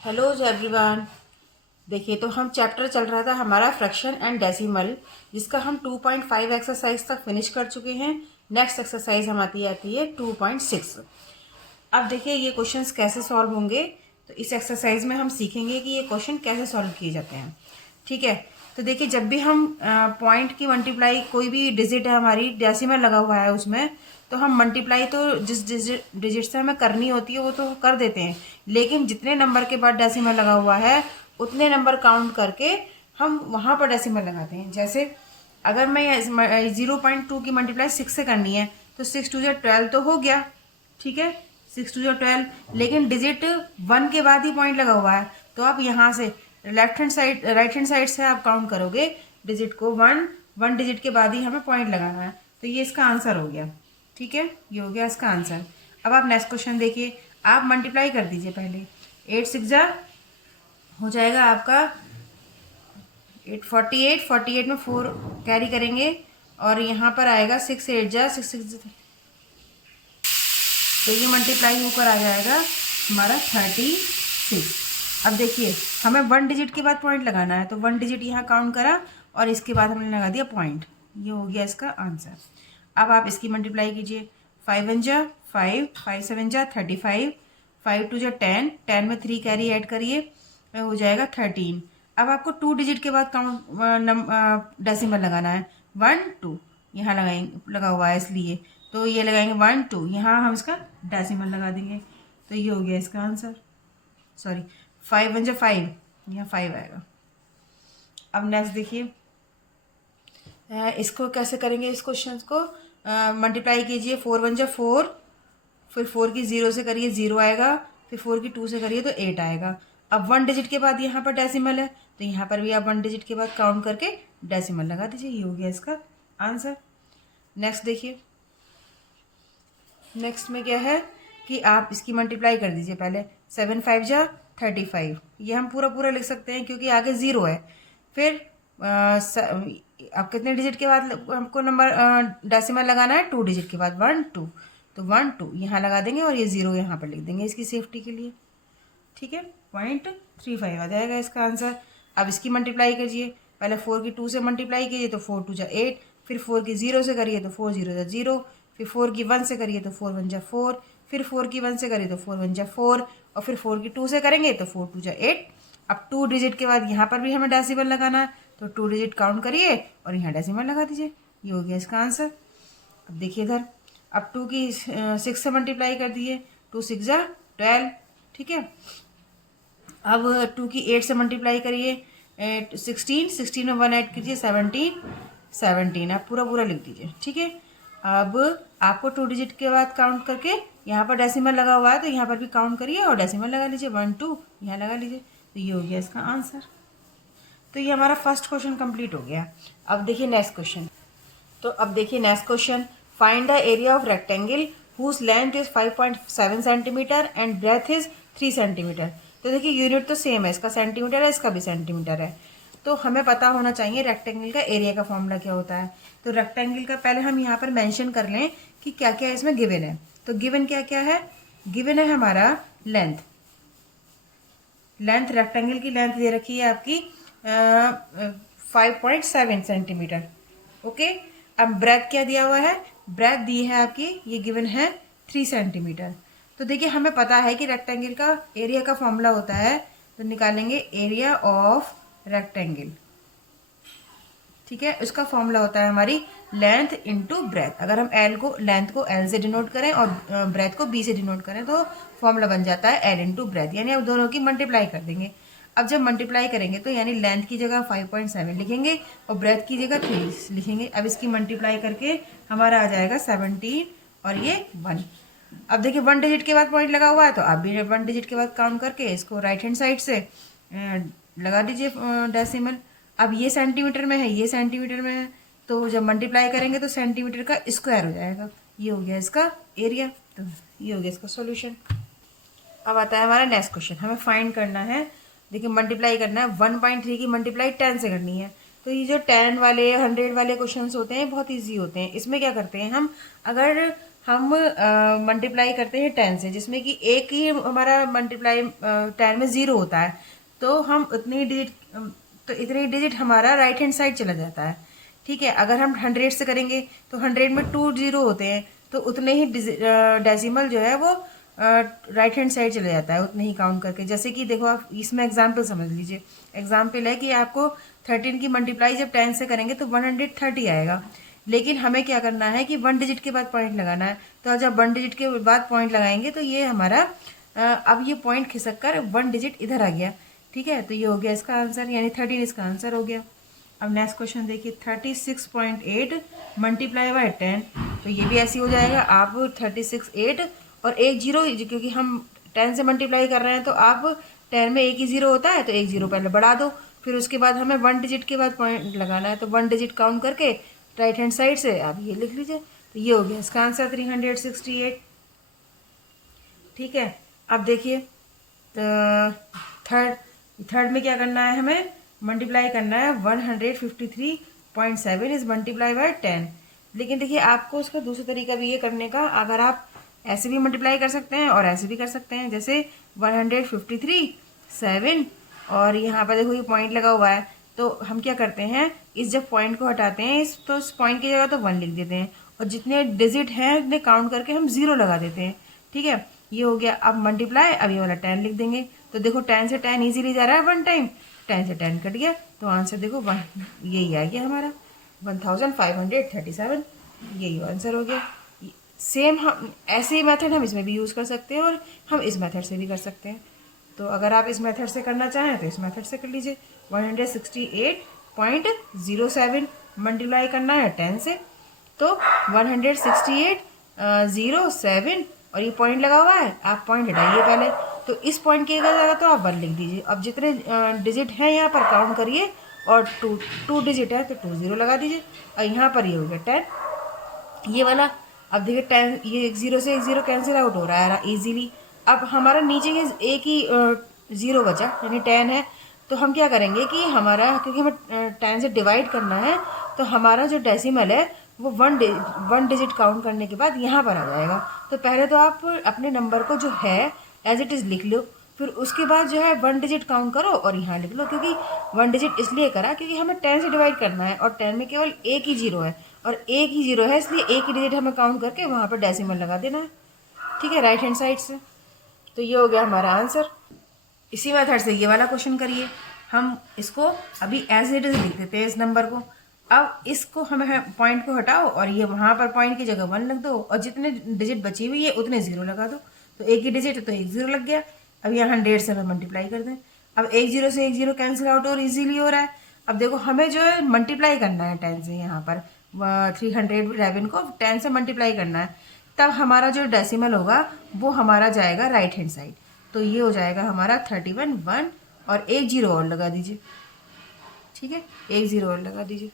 Hello everyone. देखिए, तो हम चैप्टर चल रहा था हमारा फ्रैक्शन एंड डेसिमल, जिसका हम 2.5 एक्सरसाइज तक फिनिश कर चुके हैं। नेक्स्ट एक्सरसाइज हम आती है 2.6। अब देखिए ये क्वेश्चंस कैसे सॉल्व होंगे। तो इस एक्सरसाइज में हम सीखेंगे कि ये क्वेश्चन कैसे सॉल्व किए जाते हैं। ठीक है, तो देखिए जब भी हम पॉइंट की मल्टीप्लाई, कोई भी डिजिट है हमारी डेसिमल लगा हुआ है उसमें, तो हम मल्टीप्लाई तो जिस डिजिट से हमें करनी होती है वो तो कर देते हैं, लेकिन जितने नंबर के बाद डेसिमल लगा हुआ है उतने नंबर काउंट करके हम वहाँ पर डेसिमल लगाते हैं। जैसे अगर मैं 0.2 की मल्टीप्लाई 6 से करनी है तो 6 टू 12 तो हो गया। ठीक है, 6 टू 12, लेकिन डिजिट 1 के बाद ही पॉइंट लगा हुआ है, तो आप यहाँ से राइट हैंड साइड से आप काउंट करोगे डिजिट को, वन डिजिट के बाद ही हमें पॉइंट लगाना है। तो ये इसका आंसर हो गया। ठीक है, ये हो गया इसका आंसर। अब आप नेक्स्ट क्वेश्चन देखिए, आप मल्टीप्लाई कर दीजिए पहले। 8 6 हो जाएगा आपका 48 में 4 कैरी करेंगे और यहाँ पर आएगा 6 8 6 6, तो ये मल्टीप्लाई होकर आ जाएगा हमारा 36। अब देखिए हमें 1 डिजिट के बाद पॉइंट लगाना है, तो 1 डिजिट यहाँ काउंट करा और इसके बाद हमने लगा दिया पॉइंट। ये हो गया इसका आंसर। अब आप इसकी मल्टीप्लाई कीजिए। 5 1 जा 5, 5 7 जा 35, 5 2 जा 10, 10 में 3 कैरी ऐड करिए, हो जाएगा 13। अब आपको 2 डिजिट के बाद काउंट डेसिमल लगाना है। 1 2 यहाँ लगाएंगे, लगा हुआ है इसलिए, तो ये लगाएंगे 1 2, यहाँ हम इसका डेसिमल लगा देंगे। तो ये हो गया इसका आंसर। सॉरी, 5 1 जा 5, यहाँ 5 आएगा। अब नेक्स्ट देखिए, इसको कैसे करेंगे। इस क्वेश्चन को मल्टीप्लाई कीजिए। 4 1 जा 4, फिर 4 की 0 से करिए 0 आएगा, फिर 4 की 2 से करिए तो 8 आएगा। अब 1 डिजिट के बाद यहाँ पर डेसिमल है, तो यहाँ पर भी आप 1 डिजिट के बाद काउंट करके डेसिमल लगा दीजिए। ये हो गया इसका आंसर। नेक्स्ट देखिए, नेक्स्ट में क्या है कि आप इसकी मल्टीप्लाई कर दीजिए पहले। 7 5 जा 35, ये हम पूरा पूरा लिख सकते हैं क्योंकि आगे 0 है। फिर अब कितने डिजिट के बाद हमको नंबर डेसिमल लगाना है? 2 डिजिट के बाद, 1 2, तो 1 2 यहाँ लगा देंगे और ये 0 यहाँ पर लिख देंगे इसकी सेफ्टी के लिए। ठीक है, 0.35 आ जाएगा इसका आंसर। अब इसकी मल्टीप्लाई कीजिए। पहले 4 की 2 से मल्टीप्लाई कीजिए तो 4 2 जा 8, फिर 4 की 0 से करिए तो 4 0 जा 0, फिर 4 की 1 से करिए तो 4 1 जा 4, फिर 4 की 1 से करिए तो 4 1 जा 4, और फिर 4 की 2 से करेंगे तो 4 2 जा 8। अब 2 डिजिट के बाद यहाँ पर भी हमें डेसिमल लगाना है, तो 2 डिजिट काउंट करिए और यहाँ डेसिमल लगा दीजिए। ये हो गया इसका आंसर। अब देखिए इधर, अब 2 की 6 से मल्टीप्लाई कर दिए, 2 6 जा 12। ठीक है, अब 2 की 8 से मल्टीप्लाई करिए, 16, 16 में 1 ऐड कीजिए 17, 17 आप पूरा पूरा लिख दीजिए। ठीक है, अब आपको 2 डिजिट के बाद काउंट करके, यहाँ पर डेसिमल लगा हुआ है तो यहाँ पर भी काउंट करिए और डेसिमल लगा लीजिए, 1 2 यहाँ लगा लीजिए। तो ये हो गया इसका आंसर। तो ये हमारा फर्स्ट क्वेश्चन कंप्लीट हो गया। अब देखिए नेक्स्ट क्वेश्चन। तो अब देखिए next question, find the area of rectangle whose length is 5.7 centimetre and breadth is 3 centimetre. तो देखिए यूनिट तो सेम है, इसका सेंटीमीटर है, इसका भी सेंटीमीटर है। तो हमें पता होना चाहिए रेक्टेंगल का एरिया का फॉर्मूला क्या होता है। तो रेक्टेंगल का पहले हम यहाँ पर मेंशन कर लें कि क्या क्या इसमें गिवन है। तो गिवन क्या क्या है? गिवन है हमारा लेंथ। लेंथ, रेक्टेंगल की लेंथ दे रखी है आपकी 5.7 सेंटीमीटर। ओके, अब ब्रेथ क्या दिया हुआ है? ब्रेथ दी है आपकी, ये गिवन है 3 सेंटीमीटर। तो देखिए हमें पता है कि रेक्टेंगल का एरिया का फॉर्मूला होता है, तो निकालेंगे एरिया ऑफ रेक्टेंगल। ठीक है, उसका फॉर्मूला होता है हमारी लेंथ इंटू ब्रेथ। अगर हम एल को, लेंथ को एल से डिनोट करें और ब्रेथ को बी से डिनोट करें तो फॉर्मूला बन जाता है एल इंटू ब्रेथ, यानी अब दोनों की मल्टीप्लाई कर देंगे। अब जब मल्टीप्लाई करेंगे तो यानी लेंथ की जगह 5.7 लिखेंगे और ब्रेथ की जगह 3 लिखेंगे। अब इसकी मल्टीप्लाई करके हमारा आ जाएगा 17 और ये 1। अब देखिए 1 डिजिट के बाद पॉइंट लगा हुआ है, तो आप भी 1 डिजिट के बाद काउंट करके इसको राइट हैंड साइड से लगा दीजिए डेसिमल। अब ये सेंटीमीटर में है, ये सेंटीमीटर में है, तो जब मल्टीप्लाई करेंगे तो सेंटीमीटर का स्क्वायर हो जाएगा। ये हो गया इसका एरिया। तो ये हो गया इसका सॉल्यूशन। अब आता है हमारा नेक्स्ट क्वेश्चन, हमें फाइंड करना है। देखिए मल्टीप्लाई करना है, 1.3 की मल्टीप्लाई 10 से करनी है। तो ये जो 10 वाले 100 वाले क्वेश्चंस होते हैं बहुत ईजी होते हैं। इसमें क्या करते हैं हम, अगर हम मल्टीप्लाई करते हैं 10 से, जिसमें कि एक ही हमारा मल्टीप्लाई 10 में 0 होता है, तो हम उतनी डिजिट तो इतनी डिजिट हमारा राइट हैंड साइड चला जाता है। ठीक है, अगर हम 100 से करेंगे तो 100 में 2 0 होते हैं, तो उतने ही डेसिमल जो है वो राइट हैंड साइड चले जाता है, उतने ही काउंट करके। जैसे कि देखो आप इसमें एग्जाम्पल समझ लीजिए। एग्जाम्पल है कि आपको 13 की मल्टीप्लाई जब 10 से करेंगे तो 130 आएगा, लेकिन हमें क्या करना है कि 1 डिजिट के बाद पॉइंट लगाना है। तो जब 1 डिजिट के बाद पॉइंट लगाएंगे तो ये हमारा अब ये पॉइंट खिसक कर 1 डिजिट इधर आ गया। ठीक है, तो ये हो गया इसका आंसर, यानी 13 इसका आंसर हो गया। अब नेक्स्ट क्वेश्चन देखिए, 36.8 मल्टीप्लाई बाय 10, तो ये भी ऐसे हो जाएगा। आप 36 और एक जीरो, क्योंकि हम 10 से मल्टीप्लाई कर रहे हैं तो आप 10 में एक ही जीरो होता है, तो एक जीरो पहले बढ़ा दो, फिर उसके बाद हमें 1 डिजिट के बाद पॉइंट लगाना है, तो 1 डिजिट काउंट करके राइट हैंड साइड से आप ये लिख लीजिए। तो ये हो गया इसका आंसर 368। ठीक है, अब देखिए तो थर्ड में क्या करना है, हमें मल्टीप्लाई करना है 153.7 इज मल्टीप्लाई बाय 10। लेकिन देखिए आपको उसका दूसरा तरीका भी ये करने का, अगर आप ऐसे भी मल्टीप्लाई कर सकते हैं और ऐसे भी कर सकते हैं। जैसे 153.7 और यहाँ पर देखो ये पॉइंट लगा हुआ है, तो हम क्या करते हैं, इस जब पॉइंट को हटाते हैं तो इस पॉइंट की जगह तो 1 लिख देते हैं, और जितने डिजिट हैं उतने काउंट करके हम 0 लगा देते हैं। ठीक है, ये हो गया। अब मल्टीप्लाई, अब ये वाला 10 लिख देंगे, तो देखो 10 से 10 इजीली जा रहा है 1 टाइम, 10 से 10 कट गया, तो आंसर देखो 1 यही आ गया हमारा 1537। यही आंसर हो गया। सेम हम ऐसे ही मेथड हम इसमें भी यूज़ कर सकते हैं और हम इस मेथड से भी कर सकते हैं। तो अगर आप इस मेथड से करना चाहें तो इस मेथड से कर लीजिए। 168.07 मल्टीप्लाई करना है 10 से, तो 168.07 और ये पॉइंट लगा हुआ है, आप पॉइंट हटाइए पहले, तो इस पॉइंट की जगह तो आप 1 लिख दीजिए। अब जितने डिजिट हैं यहाँ पर काउंट करिए, और टू डिजिट है तो 2 0 लगा दीजिए, और यहाँ पर ये हो गया 10 ये वाला। अब देखिए 10, ये एक 0 से एक 0 कैंसिल आउट हो रहा है इजीली। अब हमारा नीचे ये एक ही 0 बचा, यानी 10 है, तो हम क्या करेंगे कि हमारा, क्योंकि हमें 10 से डिवाइड करना है, तो हमारा जो डेसिमल है वो 1 डिजिट काउंट करने के बाद यहाँ पर आ जाएगा। तो पहले तो आप अपने नंबर को जो है एज इट इज़ लिख लो, फिर उसके बाद जो है 1 डिजिट काउंट करो और यहाँ लिख लो। क्योंकि 1 डिजिट इसलिए करा क्योंकि हमें 10 से डिवाइड करना है, और 10 में केवल एक ही 0 है, और एक ही 0 है, इसलिए एक ही डिजिट हमें काउंट करके वहाँ पर डेसिमल लगा देना है। ठीक है, राइट हैंड साइड से। तो ये हो गया हमारा आंसर। इसी मेथड से ये वाला क्वेश्चन करिए। हम इसको अभी एज इट इज लिख देते हैं इस नंबर को। अब इसको हमें पॉइंट को हटाओ और ये वहाँ पर पॉइंट की जगह 1 लग दो, और जितने डिजिट बची हुई है उतने 0 लगा दो। तो एक ही डिजिट है तो एक 0 लग गया। अब यहाँ 100 से हमें मल्टीप्लाई कर दें। अब एक 0 से एक 0 कैंसिल आउट और इजीली हो रहा है। अब देखो हमें जो है मल्टीप्लाई करना है 10 से, यहाँ पर 311 को 10 से मल्टीप्लाई करना है, तब हमारा जो डेसिमल होगा वो हमारा जाएगा राइट हैंड साइड। तो ये हो जाएगा हमारा 31 1 और एक 0 और लगा दीजिए। ठीक है, एक 0 और लगा दीजिए।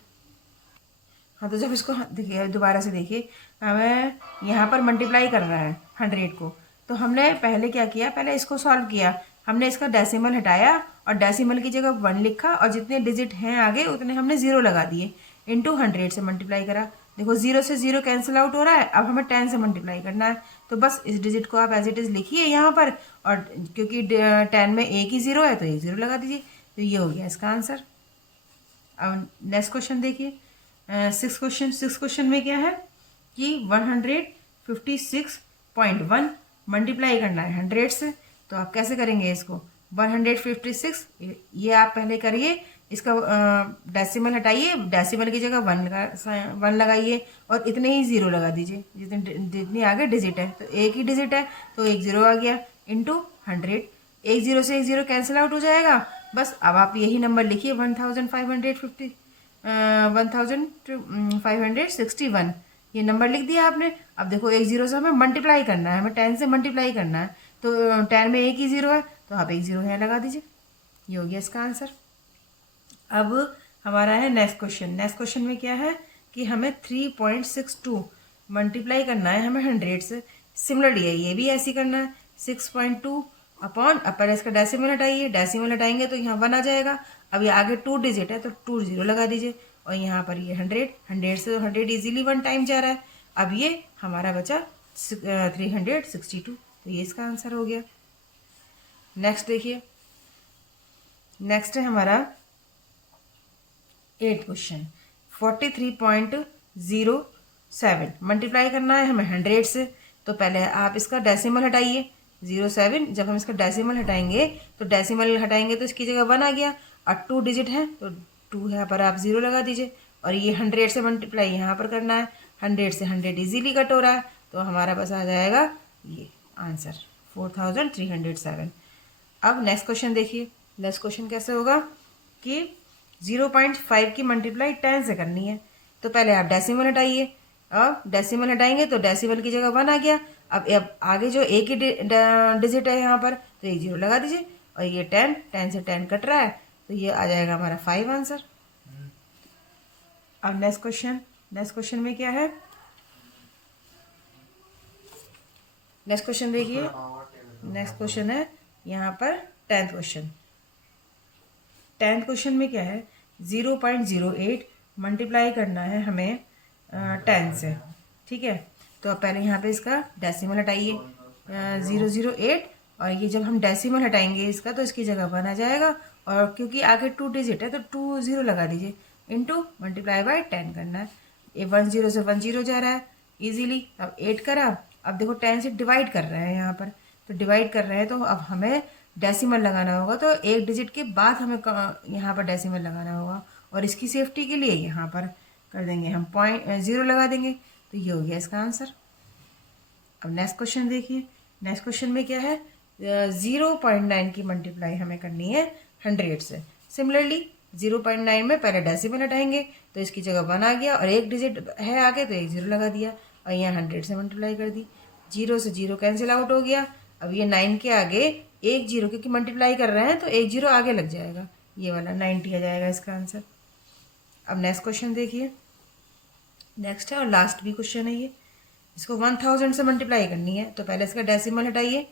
हाँ, तो जब इसको देखिए दोबारा से देखिए, हमें यहाँ पर मल्टीप्लाई करना है 100 को, तो हमने पहले क्या किया, पहले इसको सॉल्व किया। हमने इसका डेसिमल हटाया और डेसिमल की जगह 1 लिखा, और जितने डिजिट हैं आगे उतने हमने 0 लगा दिए, इंटू 100 से मल्टीप्लाई करा। देखो 0 से 0 कैंसिल आउट हो रहा है। अब हमें 10 से मल्टीप्लाई करना है, तो बस इस डिजिट को आप एज इट इज़ लिखिए यहाँ पर, और क्योंकि 10 में एक ही 0 है तो एक 0 लगा दीजिए। तो ये हो गया इसका आंसर। अब नेक्स्ट क्वेश्चन देखिए, 6 क्वेश्चन में क्या है कि 156.1 मल्टीप्लाई करना है 100 से। तो आप कैसे करेंगे इसको, 156 ये आप पहले करिए, इसका डेसिमल हटाइए, डेसिमल की जगह 1 लगाइए, और इतने ही 0 लगा दीजिए जितनी आगे डिजिट है। तो एक ही डिजिट है तो एक 0 आ गया, इंटू 100। एक 0 से एक 0 कैंसिल आउट हो जाएगा। बस अब आप यही नंबर लिखिए 1561, ये नंबर लिख दिया आपने। अब देखो एक 0 से हमें मल्टीप्लाई करना है, हमें 10 से मल्टीप्लाई करना है, तो 10 में एक ही 0 है तो आप एक 0 यहाँ लगा दीजिए। ये हो गया इसका आंसर। अब हमारा है नेक्स्ट क्वेश्चन। नेक्स्ट क्वेश्चन में क्या है कि हमें 3.62 मल्टीप्लाई करना है हमें 100 से। सिमिलरली है, ये भी ऐसे ही करना है 6.2 अपॉन, अब पहले इसका डेसिमल हटाइए, डेसिमल हटाएंगे तो यहाँ 1 आ जाएगा। अब ये आगे 2 डिजिट है तो 2 0 लगा दीजिए, और यहाँ पर ये 100 से 100 इजीली 1 टाइम जा रहा है। अब ये हमारा बचा 362, तो ये इसका आंसर हो गया। नेक्स्ट देखिए, नेक्स्ट है हमारा 8 क्वेश्चन। 43.07 मल्टीप्लाई करना है हमें 100 से। तो पहले आप इसका डेसिमल हटाइए, 07। जब हम इसका डेसिमल हटाएंगे तो तो इसकी जगह 1 आ गया, और 2 डिजिट है तो 2 यहाँ पर आप 0 लगा दीजिए। और ये 100 से मल्टीप्लाई यहाँ पर करना है, 100 से 100 इजीली कट हो रहा है, तो हमारा बस आ जाएगा ये आंसर 4307। अब नेक्स्ट क्वेश्चन देखिए। नेक्स्ट क्वेश्चन कैसे होगा कि 0.5 की मल्टीप्लाई 10 से करनी है। तो पहले आप डेसिमल हटाइए, अब डेसिमल हटाएंगे तो डेसिमल की जगह 1 आ गया। अब आगे जो एक ही डिजिट है यहाँ पर, तो एक 0 लगा दीजिए। और ये 10 से 10 कट रहा है, तो ये आ जाएगा हमारा 5 आंसर। अब नेक्स्ट क्वेश्चन में क्या है, नेक्स्ट क्वेश्चन देखिए। नेक्स्ट क्वेश्चन है यहाँ पर 10th क्वेश्चन। 10th क्वेश्चन में क्या है, 0.08 मल्टीप्लाई करना है हमें 10 से, ठीक है। तो अब पहले यहाँ पे इसका डेसिमल हटाइए, 008, और ये जब हम डेसिमल हटाएंगे इसका तो इसकी जगह 1 आ जाएगा। और क्योंकि आगे 2 डिजिट है तो 2 0 लगा दीजिए, इंटू मल्टीप्लाई बाय 10 करना है। ये 1 0 से 1 0 जा रहा है इजीली। अब 8 करा, अब देखो 10 से डिवाइड कर रहे हैं यहाँ पर, तो डिवाइड कर रहे हैं तो अब हमें डेसिमल लगाना होगा। तो एक डिजिट के बाद हमें यहाँ पर डेसिमल लगाना होगा, और इसकी सेफ्टी के लिए यहाँ पर कर देंगे हम 0 लगा देंगे, तो ये हो गया इसका आंसर। अब नेक्स्ट क्वेश्चन देखिए। नेक्स्ट क्वेश्चन में क्या है, 0.9 की मल्टीप्लाई हमें करनी है 100 से। सिमिलरली 0.9 में पहले डेसिमल हटाएंगे तो इसकी जगह 1 आ गया, और एक डिजिट है आगे तो एक 0 लगा दिया, और यहाँ 100 से मल्टीप्लाई कर दी। 0 से 0 कैंसिल आउट हो गया। अब ये 9 के आगे एक 0, क्योंकि मल्टीप्लाई कर रहे हैं तो एक 0 आगे लग जाएगा, ये वाला 90 आ जाएगा इसका आंसर। अब नेक्स्ट क्वेश्चन देखिए। नेक्स्ट है और लास्ट भी क्वेश्चन है ये। इसको 1000 से मल्टीप्लाई करनी है, तो पहले इसका डेसिमल हटाइए,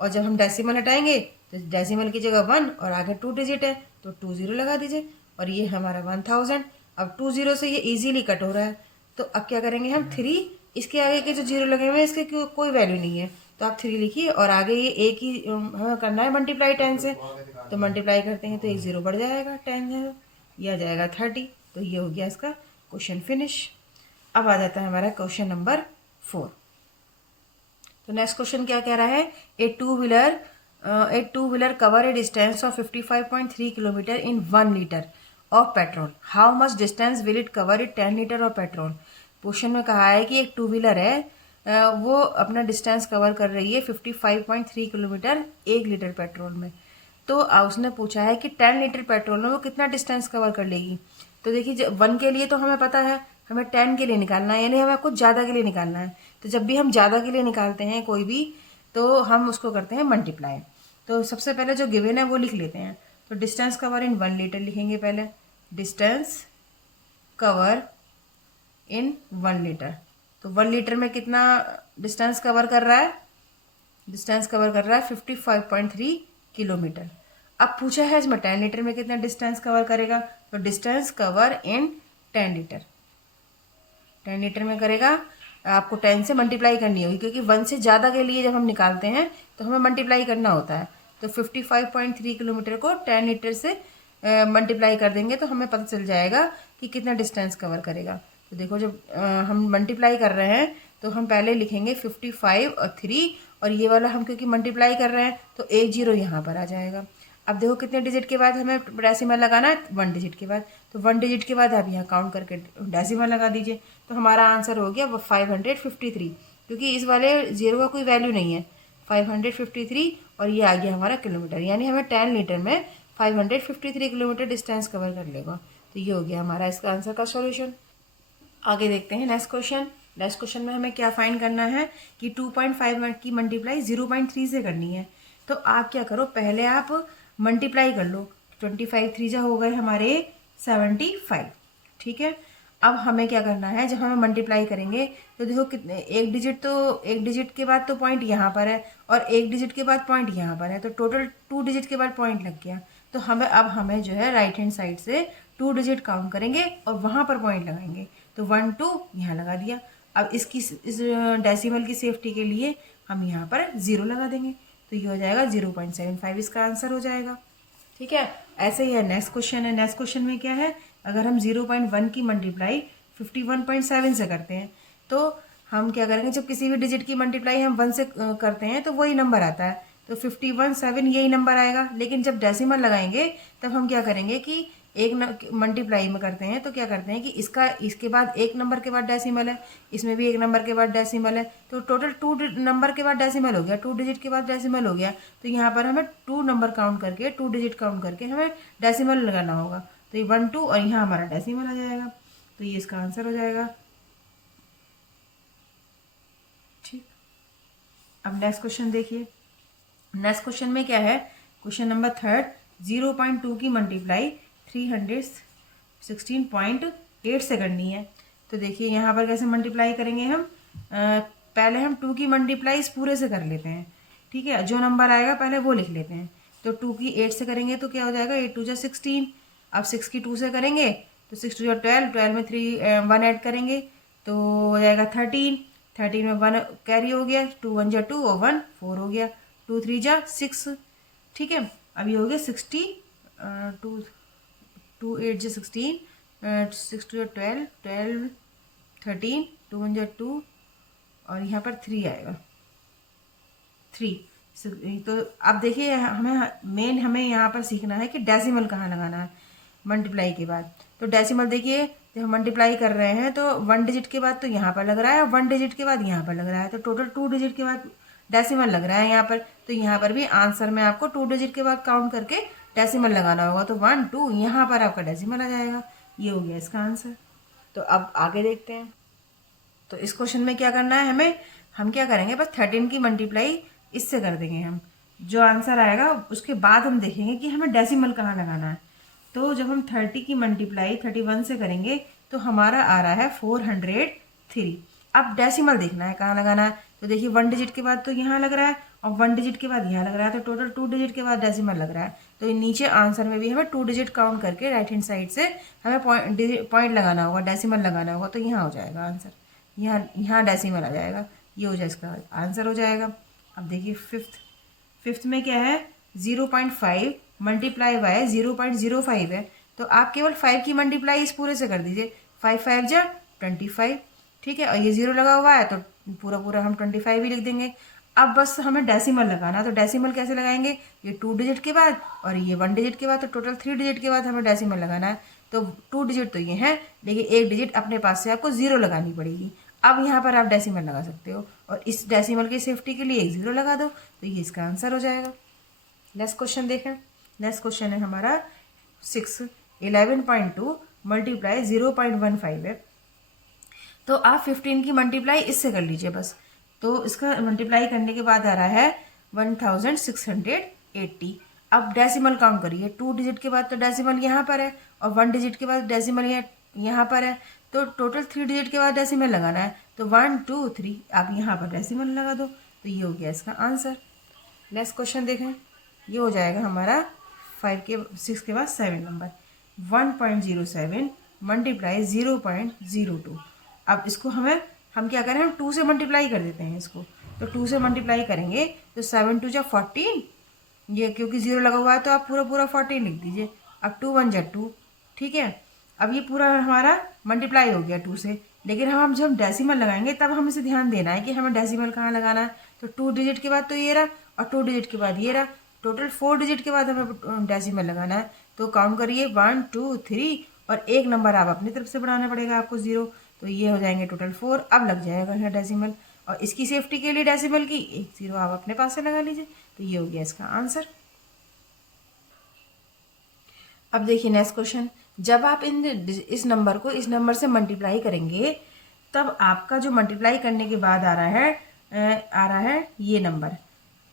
और जब हम डेसिमल हटाएंगे तो डेसिमल की जगह 1 और आगे 2 डिजिट है तो 2 0 लगा दीजिए, और ये हमारा 1000। अब 2 0 से ये इजीली कट हो रहा है, तो अब क्या करेंगे हम 3, इसके आगे के जो 0 लगे हुए हैं इसके कोई वैल्यू नहीं है, तो आप 3 लिखिए, और आगे ये एक ही हमें करना है मल्टीप्लाई 10 से, तो मल्टीप्लाई करते हैं तो एक 0 बढ़ जाएगा, 10 है, ये आ जाएगा 30। तो ये हो गया इसका क्वेश्चन फिनिश। अब आ जाता है हमारा क्वेश्चन नंबर 4। तो नेक्स्ट क्वेश्चन क्या कह रहा है, a two wheeler cover a distance of 55.3 kilometre in 1 litre of petrol. How much distance will it cover it 10 litre of petrol. Question में कहा है कि एक 2 व्हीलर है, वो अपना डिस्टेंस कवर कर रही है 55.3 किलोमीटर 1 लीटर पेट्रोल में। तो उसने पूछा है कि 10 लीटर पेट्रोल में वो कितना डिस्टेंस कवर कर लेगी। तो देखिए 1 के लिए तो हमें पता है, हमें 10 के लिए निकालना है, यानी हमें कुछ ज़्यादा के लिए निकालना है। तो जब भी हम ज़्यादा के लिए निकालते हैं कोई भी, तो हम उसको करते हैं मल्टीप्लाई। तो सबसे पहले जो गिवन है वो लिख लेते हैं। तो डिस्टेंस कवर इन 1 लीटर लिखेंगे पहले, डिस्टेंस कवर इन 1 लीटर। तो 1 लीटर में कितना डिस्टेंस कवर कर रहा है, डिस्टेंस कवर कर रहा है 55.3 किलोमीटर। अब पूछा है इसमें 10 लीटर में कितना डिस्टेंस कवर करेगा, तो distance cover in 10 litre, 10 litre में करेगा, आपको 10 से मल्टीप्लाई करनी होगी, क्योंकि 1 से ज़्यादा के लिए जब हम निकालते हैं तो हमें मल्टीप्लाई करना होता है। तो 55.3 किलोमीटर को 10 लीटर से मल्टीप्लाई कर देंगे तो हमें पता चल जाएगा कि कितना डिस्टेंस कवर करेगा। तो देखो जब हम मल्टीप्लाई कर रहे हैं तो हम पहले लिखेंगे 55 और 3, और ये वाला हम क्योंकि मल्टीप्लाई कर रहे हैं तो एक 0 यहाँ पर आ जाएगा। अब देखो कितने डिजिट के बाद हमें डेसिमल लगाना है, 1 डिजिट के बाद। तो 1 डिजिट के बाद आप यहाँ काउंट करके डेसिमल लगा दीजिए, तो हमारा आंसर हो गया 553, क्योंकि इस वाले 0 का कोई वैल्यू नहीं है, 553, और ये आ गया हमारा किलोमीटर, यानी हमें 10 लीटर में 553 किलोमीटर डिस्टेंस कवर कर लेगा। तो ये हो गया हमारा इसका आंसर का सॉल्यूशन। आगे देखते हैं नेक्स्ट क्वेश्चन। नेक्स्ट क्वेश्चन में हमें क्या फाइंड करना है कि 2.5 की मल्टीप्लाई 0.3 से करनी है। तो आप क्या करो, पहले आप मल्टीप्लाई कर लो, 25 3 जा हो गए हमारे 75, ठीक है। अब हमें क्या करना है, जब हमें मल्टीप्लाई करेंगे तो देखो कितने, एक डिजिट के बाद तो पॉइंट यहाँ पर है, और एक डिजिट के बाद पॉइंट यहाँ पर है, तो टोटल 2 डिजिट के बाद पॉइंट लग गया। तो हमें जो है राइट हैंड साइड से 2 डिजिट काउंट करेंगे और वहाँ पर पॉइंट लगाएंगे। तो 1 2 यहाँ लगा दिया। अब इस डेसिमल की सेफ्टी के लिए हम यहाँ पर 0 लगा देंगे, तो ये हो जाएगा 0.75, इसका आंसर हो जाएगा। ठीक है, ऐसे ही है नेक्स्ट क्वेश्चन है। नेक्स्ट क्वेश्चन में क्या है, अगर हम 0.1 की मल्टीप्लाई 51.7 से करते हैं तो हम क्या करेंगे, जब किसी भी डिजिट की मल्टीप्लाई हम 1 से करते हैं तो वही नंबर आता है, तो 51.7 यही नंबर आएगा। लेकिन जब डेसिमल लगाएंगे तब हम क्या करेंगे कि एक मल्टीप्लाई में करते हैं तो क्या करते हैं कि इसके बाद एक नंबर के बाद डेसिमल है, इसमें भी एक नंबर के बाद डेसिमल है, तो टोटल 2 नंबर के बाद डेसिमल हो गया, 2 डिजिट के बाद डेसिमल हो गया। तो यहाँ पर हमें 2 नंबर काउंट करके, 2 डिजिट काउंट करके हमें डेसिमल लगाना होगा। तो ये 1 2 और यहाँ हमारा डेसिमल आ जाएगा, तो ये इसका आंसर हो जाएगा। ठीक, अब नेक्स्ट क्वेश्चन देखिए। नेक्स्ट क्वेश्चन में क्या है, क्वेश्चन नंबर 3, 0.2 की मल्टीप्लाई 316.8 से करनी है। तो देखिए यहाँ पर कैसे मल्टीप्लाई करेंगे हम, पहले हम 2 की मल्टीप्लाई इस पूरे से कर लेते हैं। ठीक है, जो नंबर आएगा पहले वो लिख लेते हैं। तो 2 की 8 से करेंगे तो क्या हो जाएगा, 8 2 जा 16। अब 6 की 2 से करेंगे तो 6 2 जा 12, 12 में 1 ऐड करेंगे तो हो जाएगा 13, 13 में 1 कैरी हो गया, 2 1 जा 2 और 1 4 हो गया, 2 3 जा 6। ठीक है, अब ये हो गया 60, 2 8 जा 16, 6 2 जा 12, 12 13, 2 1 जा 2 और यहाँ पर 3 आएगा, 3। तो अब देखिए हमें यहाँ पर सीखना है कि डेसिमल कहाँ लगाना है मल्टीप्लाई के बाद। तो डेसिमल देखिए जब हम मल्टीप्लाई कर रहे हैं तो 1 डिजिट के बाद तो यहाँ पर लग रहा है, 1 डिजिट के बाद यहाँ पर लग रहा है, तो टोटल 2 डिजिट के बाद डेसिमल लग रहा है यहाँ पर। तो यहाँ पर भी आंसर में आपको 2 डिजिट के बाद काउंट करके डेसिमल लगाना होगा, तो 1 2 यहाँ पर आपका डेसिमल आ जाएगा। ये हो गया इसका आंसर। तो अब आगे देखते हैं। तो इस क्वेश्चन में क्या करना है हमें, हम क्या करेंगे, बस 13 की मल्टीप्लाई इससे कर देंगे हम। जो आंसर आएगा उसके बाद हम देखेंगे कि हमें डेसिमल कहाँ लगाना है। तो जब हम 30 की मल्टीप्लाई 31 से करेंगे तो हमारा आ रहा है 403। अब डेसिमल देखना है कहाँ लगाना है। तो देखिए 1 डिजिट के बाद तो यहाँ लग रहा है और 1 डिजिट के बाद यहाँ लग रहा है, तो टोटल 2 डिजिट के बाद डेसिमल लग रहा है। तो नीचे आंसर में भी हमें 2 डिजिट काउंट करके राइट हैंड साइड से हमें पॉइंट लगाना होगा, डेसिमल लगाना होगा, तो यहाँ हो जाएगा आंसर, यहाँ डेसिमल आ जाएगा। ये हो जाए इसका आंसर हो जाएगा। अब देखिए फिफ्थ में क्या है, 0.5 मल्टीप्लाई बाय 0.05 है, तो आप केवल 5 की मल्टीप्लाई इस पूरे से कर दीजिए, 5 5 जा 25। ठीक है, और ये 0 लगा हुआ है तो पूरा हम 25 ही लिख देंगे। अब बस हमें डेसिमल लगाना, तो डेसिमल कैसे लगाएंगे, ये 2 डिजिट के बाद और ये 1 डिजिट के बाद, तो टोटल 3 डिजिट के बाद हमें डेसिमल लगाना है। तो 2 डिजिट तो ये है, लेकिन एक डिजिट अपने पास से आपको 0 लगानी पड़ेगी। अब यहाँ पर आप डेसिमल लगा सकते हो और इस डेसिमल की सेफ्टी के लिए एक 0 लगा दो, तो ये इसका आंसर हो जाएगा। नेक्स्ट क्वेश्चन देखें। नेक्स्ट क्वेश्चन है हमारा 6, 11.2 मल्टीप्लाई 0.15 है। तो आप 15 की मल्टीप्लाई इससे कर लीजिए बस। तो इसका मल्टीप्लाई करने के बाद आ रहा है 1680। अब डेसिमल काउंट करिए, 2 डिजिट के बाद तो डेसिमल यहाँ पर है और 1 डिजिट के बाद डेसिमल यहाँ पर है, तो टोटल 3 डिजिट के बाद डेसिमल लगाना है। तो 1 2 3 आप यहाँ पर डेसिमल लगा दो, तो ये हो गया इसका आंसर। नेक्स्ट क्वेश्चन देखें, ये हो जाएगा हमारा 6 के बाद 7 नंबर, 1.07 मल्टीप्लाई 0.02। अब इसको हम क्या करें, हम 2 से मल्टीप्लाई कर देते हैं इसको। तो 2 से मल्टीप्लाई करेंगे तो 7 2 जा 14, ये क्योंकि 0 लगा हुआ है तो आप पूरा 14 लिख दीजिए। अब 2 1 जा 2। ठीक है, अब ये पूरा हमारा मल्टीप्लाई हो गया 2 से, लेकिन हम जब डेसिमल लगाएंगे तब हमें इसे ध्यान देना है कि हमें डेसिमल कहाँ लगाना है। तो 2 डिजिट के बाद तो ये रहा और 2 डिजिट के बाद ये रहा, टोटल 4 डिजिट के बाद हमें डेसिमल लगाना है। तो काउंट करिए 1 2 3 और एक नंबर आप अपनी तरफ से बढ़ाना पड़ेगा आपको 0, तो ये हो जाएंगे टोटल 4। अब लग जाएगा यहाँ डेसिमल, और इसकी सेफ्टी के लिए डेसिमल की एक 0 आप अपने पास से लगा लीजिए, तो ये हो गया इसका आंसर। अब देखिए नेक्स्ट क्वेश्चन, जब आप इस नंबर को इस नंबर से मल्टीप्लाई करेंगे तब आपका जो मल्टीप्लाई करने के बाद आ रहा है ये नंबर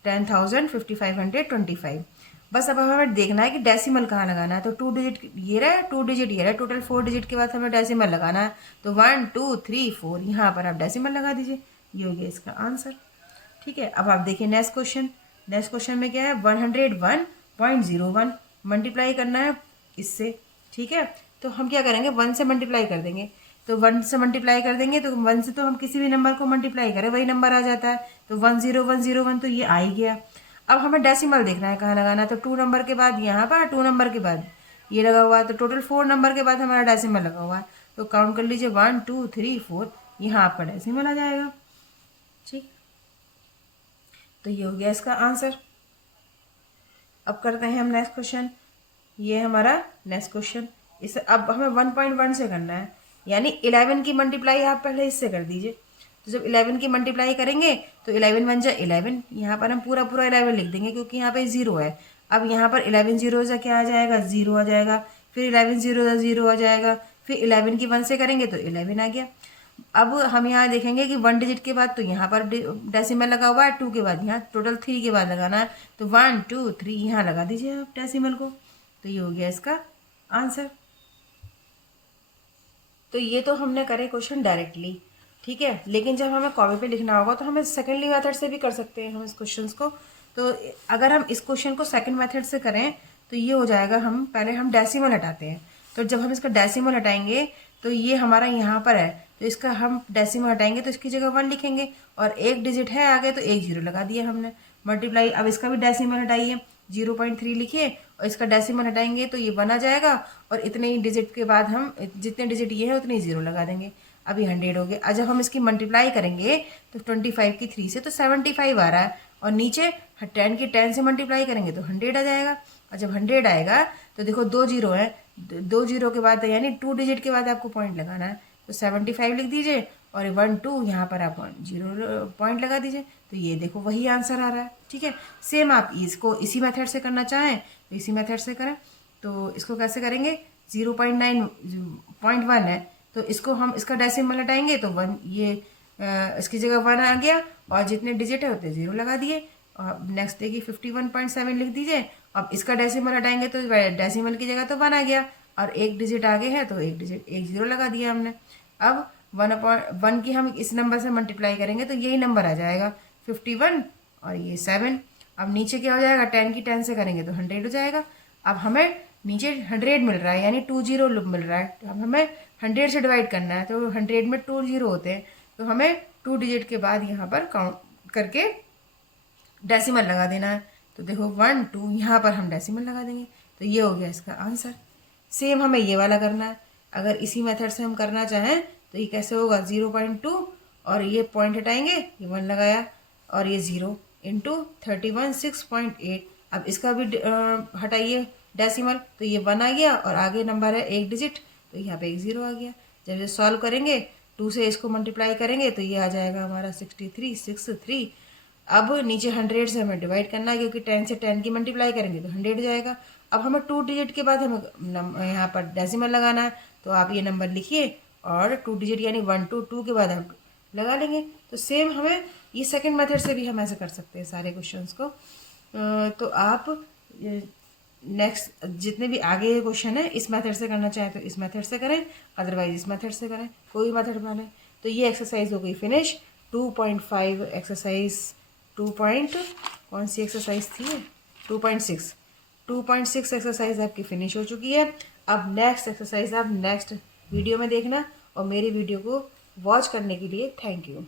10,5525। बस अब हमें देखना है कि डेसिमल कहाँ लगाना है। तो 2 डिजिट ये रहा, 2 डिजिट ये रहा, टोटल 4 डिजिट के बाद हमें डेसिमल लगाना है। तो 1 2 3 4 यहाँ पर आप डेसिमल लगा दीजिए, ये हो गया इसका आंसर। ठीक है, अब आप देखिए नेक्स्ट क्वेश्चन। नेक्स्ट क्वेश्चन में क्या है, 101.01 मल्टीप्लाई करना है इससे। ठीक है, तो हम क्या करेंगे, 1 से मल्टीप्लाई कर देंगे। तो 1 से मल्टीप्लाई कर देंगे तो 1 से तो हम किसी भी नंबर को मल्टीप्लाई करें वही नंबर आ जाता है, तो 10101 तो ये आ ही गया। अब हमें डेसिमल देखना है कहाँ लगाना है, तो 2 नंबर के बाद यहाँ पर, 2 नंबर के बाद ये लगा हुआ है, तो टोटल 4 नंबर के बाद हमारा डेसिमल लगा हुआ है, तो काउंट कर लीजिए 1 2 3 4, यहाँ आपका डेसिमल आ जाएगा। ठीक, तो ये हो गया इसका आंसर। अब करते हैं हम नेक्स्ट क्वेश्चन। ये हमारा नेक्स्ट क्वेश्चन, इस अब हमें 1.1 से करना है, यानी 11 की मल्टीप्लाई आप पहले इससे कर दीजिए। तो जब 11 की मल्टीप्लाई करेंगे तो 11 बन जाए 11, यहाँ पर हम पूरा पूरा 11 लिख देंगे क्योंकि यहाँ पे 0 है। अब यहाँ पर 11 जीरो जा क्या आ जाएगा, 0 आ जाएगा, फिर 11 जीरो जा 0 आ जाएगा, फिर 11 की 1 से करेंगे तो 11 आ गया। अब हम यहाँ देखेंगे कि 1 डिजिट के बाद तो यहाँ पर डेसिमल लगा हुआ है, 2 के बाद यहाँ टोटल 3 के बाद लगाना है, तो 1 2 3 यहाँ लगा दीजिए आप डेसिमल को, तो ये हो गया इसका आंसर। तो ये तो हमने करे क्वेश्चन डायरेक्टली, ठीक है, लेकिन जब हमें कॉपी पे लिखना होगा तो हमें सेकेंडली मेथड से भी कर सकते हैं हम इस क्वेश्चन को। तो अगर हम इस क्वेश्चन को सेकंड मेथड से करें तो ये हो जाएगा, हम पहले हम डेसिमल हटाते हैं, तो जब हम इसका डेसिमल हटाएंगे तो ये हमारा यहाँ पर है, तो इसका हम डेसिमल हटाएंगे तो इसकी जगह 1 लिखेंगे, और एक डिजिट है आगे तो एक 0 लगा दिया हमने, मल्टीप्लाई। अब इसका भी डेसिमल हटाइए, 0.3 लिखिए और इसका डेसिमल हटाएंगे तो ये 1 आ जाएगा, और इतने ही डिजिट के बाद हम जितने डिजिट ये है उतने ही 0 लगा देंगे। अभी 100 हो गया। जब हम इसकी मल्टीप्लाई करेंगे तो 25 की 3 से तो 75 आ रहा है, और नीचे 10 की 10 से मल्टीप्लाई करेंगे तो 100 आ जाएगा। और जब 100 आएगा तो देखो 2 जीरो है, 2 जीरो के बाद यानी 2 डिजिट के बाद आपको पॉइंट लगाना है, तो 75 लिख दीजिए और 1 2 यहाँ पर आप 0 पॉइंट लगा दीजिए, तो ये देखो वही आंसर आ रहा है। ठीक है, सेम आप इसको इसी मेथड से करना चाहें तो इसी मेथड से करें। तो इसको कैसे करेंगे, 0.1 है तो इसको हम इसका डेसिमल हटाएंगे तो 1, ये इसकी जगह 1 आ गया, और जितने डिजिट है उतने 0 लगा दिए। और नेक्स्ट देखिए 51.7 लिख दीजिए। अब इसका डेसिमल हटाएंगे तो डेसिमल की जगह तो 1 आ गया, और एक डिजिट आगे है तो एक डिजिट एक 0 लगा दिया हमने। अब 1 की हम इस नंबर से मल्टीप्लाई करेंगे तो यही नंबर आ जाएगा 51 और ये 7। अब नीचे क्या हो जाएगा, 10 की 10 से करेंगे तो 100 हो जाएगा। अब हमें नीचे 100 मिल रहा है यानी 2 जीरो मिल रहा है, अब हमें 100 से डिवाइड करना है, तो 100 में 2 जीरो होते हैं, तो हमें 2 डिजिट के बाद यहाँ पर काउंट करके डेसिमल लगा देना है। तो देखो 1 2 यहाँ पर हम डेसिमल लगा देंगे, तो ये हो गया इसका आंसर। सेम हमें ये वाला करना है। अगर इसी मेथड से हम करना चाहें तो ये कैसे होगा, 0.2 और ये पॉइंट हटाएंगे, ये 1 लगाया और ये 0 इंटू 31 6.8। अब इसका भी हटाइए डेसिमल, तो ये 1 आ गया और आगे नंबर है एक डिजिट, तो यहाँ पे एक 0 आ गया। जब ये सॉल्व करेंगे 2 से इसको मल्टीप्लाई करेंगे तो ये आ जाएगा हमारा 63 अब नीचे 100 से हमें डिवाइड करना है क्योंकि 10 से 10 की मल्टीप्लाई करेंगे तो 100 जाएगा। अब हमें 2 डिजिट के बाद हमें यहाँ पर डेसिमल लगाना है, तो आप ये नंबर लिखिए और 2 डिजिट यानी 1 2 2 के बाद आप लगा लेंगे। तो सेम हमें ये सेकंड मेथड से भी हम ऐसे कर सकते हैं सारे क्वेश्चंस को। तो आप नेक्स्ट जितने भी आगे क्वेश्चन है इस मेथड से करना चाहें तो इस मेथड से करें, अदरवाइज इस मेथड से करें, कोई मेथड बने। तो ये एक्सरसाइज हो गई फिनिश। 2.5 एक्सरसाइज कौन सी एक्सरसाइज थी, 2.6 एक्सरसाइज आपकी फिनिश हो चुकी है। अब नेक्स्ट एक्सरसाइज आप नेक्स्ट वीडियो में देखना, और मेरी वीडियो को वॉच करने के लिए थैंक यू।